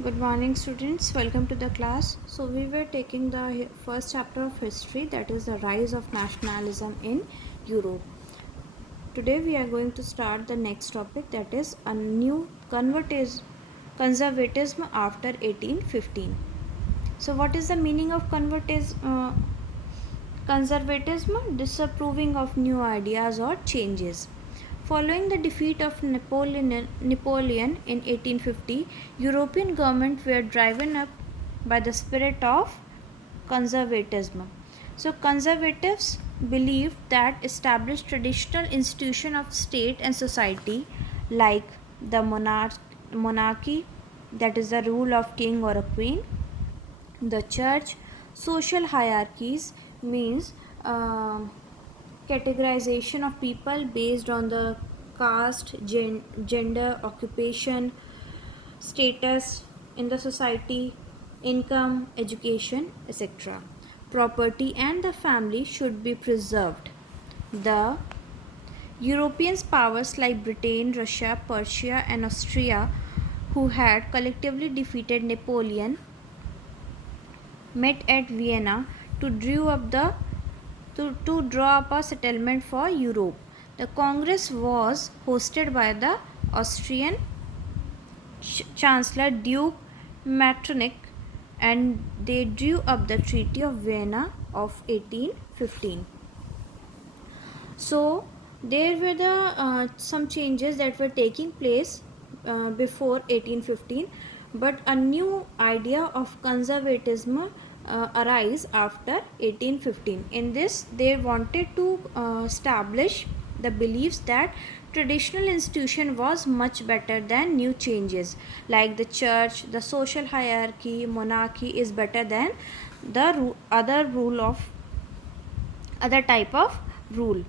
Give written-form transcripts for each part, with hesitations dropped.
Good morning, students. Welcome to the class. So, we were taking the first chapter of history, that is the rise of nationalism in Europe. Today, we are going to start the next topic, that is a new conservatism after 1815. So, what is the meaning of conservatism? Disapproving of new ideas or changes. Following the defeat of Napoleon in 1850, European governments were driven up by the spirit of conservatism. So conservatives believed that established traditional institution of state and society like the monarchy, that is the rule of king or a queen, the church, social hierarchies means categorization of people based on the caste, gender, occupation, status in the society, income, education, etc. Property and the family should be preserved. The European powers like Britain, Russia, Persia, and Austria, who had collectively defeated Napoleon, met at Vienna to draw up a settlement for Europe. The Congress was hosted by the Austrian Chancellor Duke Metternich, and they drew up the Treaty of Vienna of 1815. So there were some changes that were taking place before 1815, but a new idea of conservatism arise after 1815. In this, they wanted to establish the beliefs that traditional institution was much better than new changes like the church, the social hierarchy, monarchy is better than the other type of rule.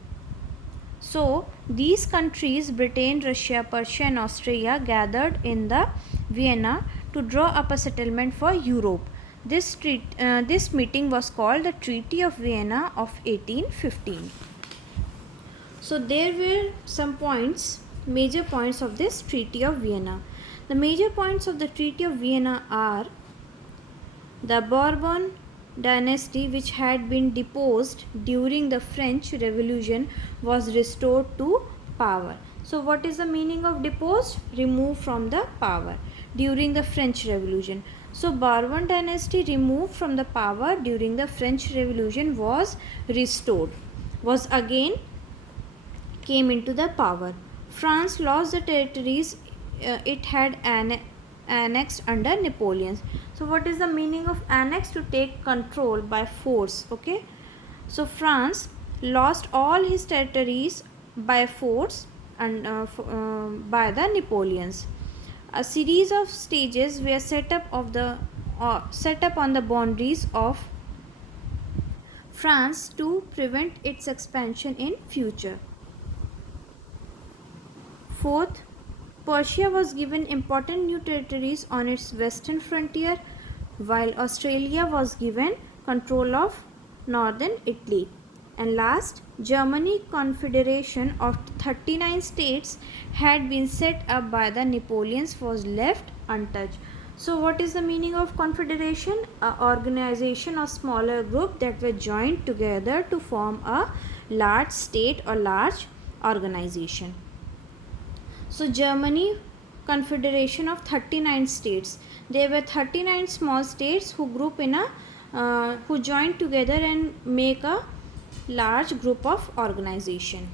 So these countries, Britain, Russia, Persia, and Austria, gathered in the Vienna to draw up a settlement for Europe. This meeting was called the Treaty of Vienna of 1815. So there were some points, major points of this Treaty of Vienna. The major points of the Treaty of Vienna are the Bourbon dynasty, which had been deposed during the French Revolution, was restored to power. So what is the meaning of deposed? Removed from the power during the French Revolution. So Bourbon dynasty removed from the power during the French Revolution was restored, was again came into the power. France lost the territories it had annexed under Napoleon. So what is the meaning of annex? To take control by force. Okay, so France lost all his territories by force and by the Napoleons. A series of stages were set up on the boundaries of France to prevent its expansion in future. Fourth, Persia was given important new territories on its western frontier, while Australia was given control of northern Italy. And last, Germany Confederation of 39 states had been set up by the Napoleons was left untouched. So what is the meaning of confederation? A organization or smaller group that were joined together to form a large state or large organization. So Germany Confederation of 39 states. There were 39 small states who who joined together and make a large group of organization.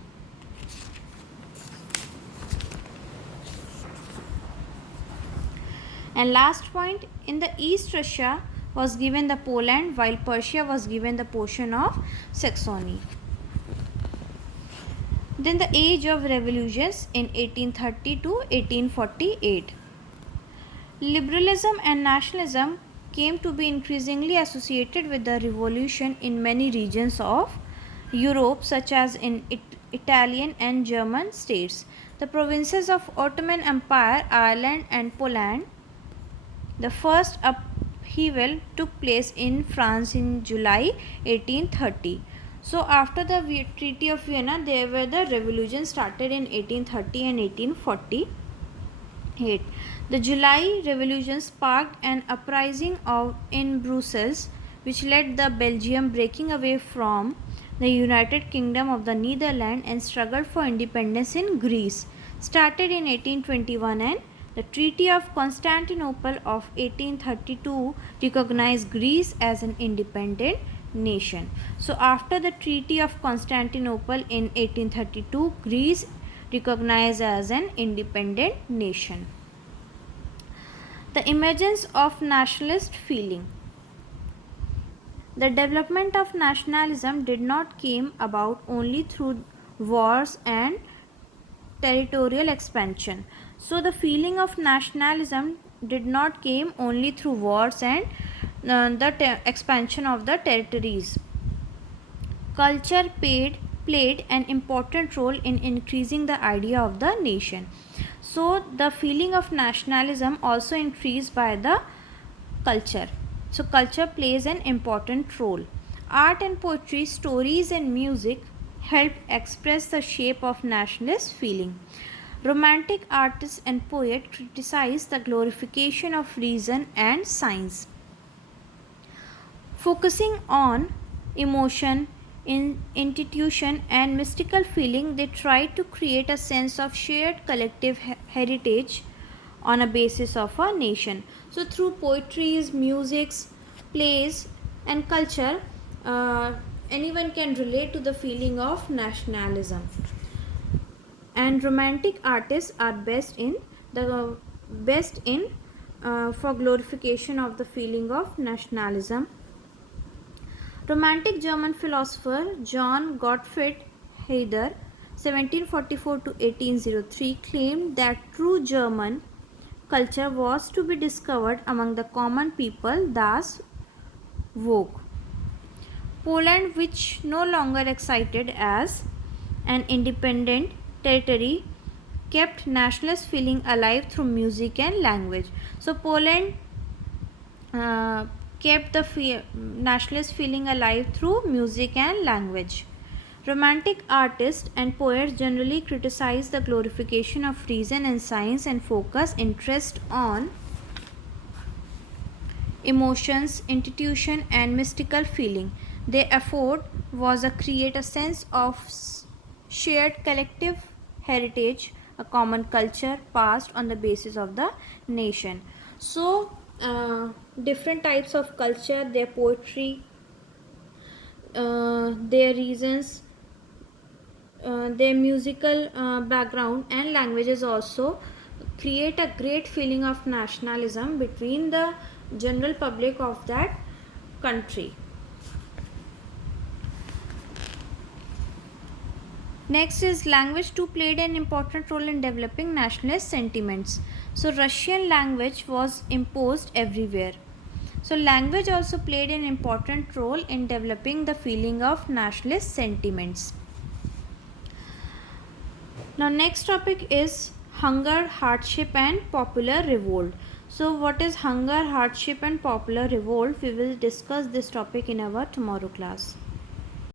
And last point, in the East, Russia was given the Poland, while Persia was given the portion of Saxony. Then the age of revolutions in 1830 to 1848. Liberalism and nationalism came to be increasingly associated with the revolution in many regions of Europe, such as in Italian and German states, the provinces of Ottoman Empire, Ireland and Poland. The first upheaval took place in France in July 1830. So after the Treaty of Vienna, the revolution started in 1830 and 1848. The July Revolution sparked an uprising in Brussels, which led the Belgium breaking away from the United Kingdom of the Netherlands and struggled for independence in Greece. Started in 1821, and the Treaty of Constantinople of 1832 recognized Greece as an independent nation. So after the Treaty of Constantinople in 1832, Greece recognized as an independent nation. The emergence of nationalist feeling. The development of nationalism did not came about only through wars and territorial expansion. So the feeling of nationalism did not came only through wars and the expansion of the territories. Culture played an important role in increasing the idea of the nation. So the feeling of nationalism also increased by the culture. So culture plays an important role. Art and poetry, stories and music help express the shape of nationalist feeling. Romantic artists and poets criticize the glorification of reason and science. Focusing on emotion, institution and mystical feeling, they try to create a sense of shared collective heritage on a basis of a nation. So through poetries, musics, plays and culture, anyone can relate to the feeling of nationalism. And romantic artists are best in for glorification of the feeling of nationalism. Romantic German philosopher John Gottfried Herder 1744 to 1803 claimed that true German culture was to be discovered among the common people, thus Vogue. Poland, which no longer excited as an independent territory, kept nationalist feeling alive through music and language. So Poland kept the nationalist feeling alive through music and language. Romantic artists and poets generally criticize the glorification of reason and science and focus interest on emotions, institution and mystical feeling. Their effort was to create a sense of shared collective heritage, a common culture passed on the basis of the nation. So different types of culture, their poetry, their reasons, their musical background and languages also create a great feeling of nationalism between the general public of that country. Next is language too played an important role in developing nationalist sentiments. So Russian language was imposed everywhere. So language also played an important role in developing the feeling of nationalist sentiments. Now next topic is hunger, hardship and popular revolt. So what is hunger, hardship and popular revolt? We will discuss this topic in our tomorrow class.